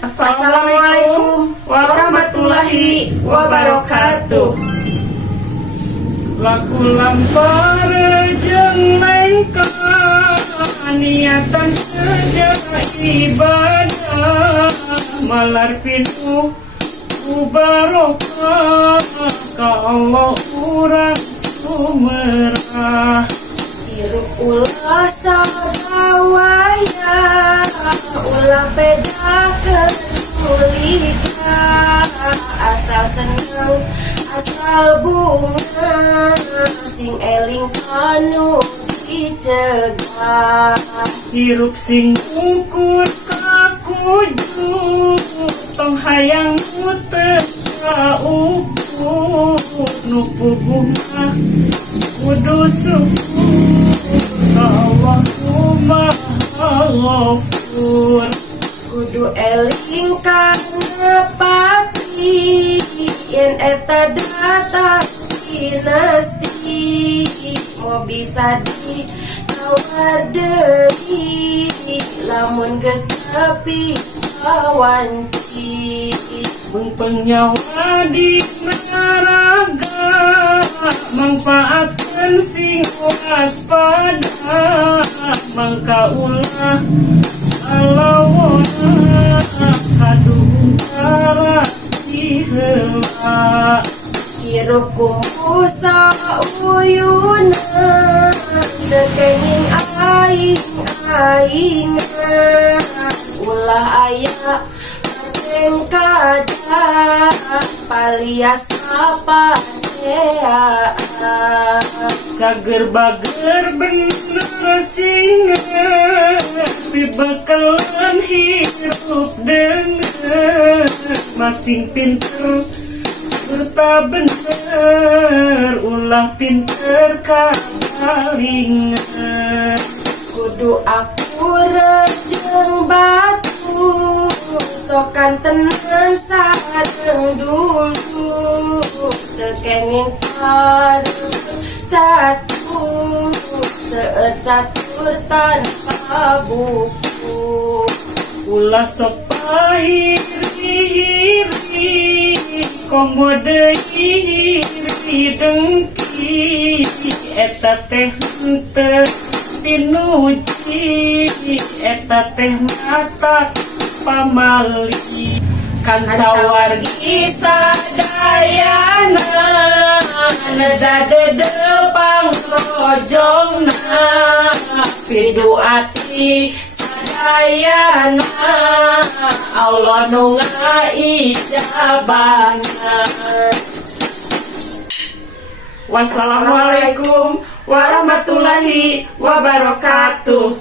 Assalamualaikum warahmatullahi wabarakatuh. Laku lampar jeung lengkap niatan sejaga ibadah malar pinuh barokah ka Allah urang sumerah. Hirup ulah sadawaya ulah beda kesulika asal senang asal bunga sing eling kanu dicegah. Hirup sing ukur kakuju tong hayang muteu ukur nu puguh kudu syukur ka Allahumma ghafur. Kudu eling kana pati yen eta datang dinasti mau bisa ditawar deui lamun geus tepi kawanci. Mumpung nyawa di raga manfaatkan sing waspada mangka ulah alawona kadu utara diheula. Hirup kumusa uyuna dekenging aing-aingan ulah aya kadeng kada palias apa sea. Cager bager bener singa dibekalan hidup denger masing pinter serta bener ulah pinter kalingan. Kudu akurat jeung batu sokan tenan sareng dulu tekenging kadu catur seueur catur tanpa buku. Ulah sok pahiri komo deui dengki eta teh henteu pinuji eta teh mata pamali. Kan sawargi sadayana nedade depang rojongna pidu ati sadayana Allah nu ngaijabahna. Wassalamualaikum warahmatullahi wabarakatuh.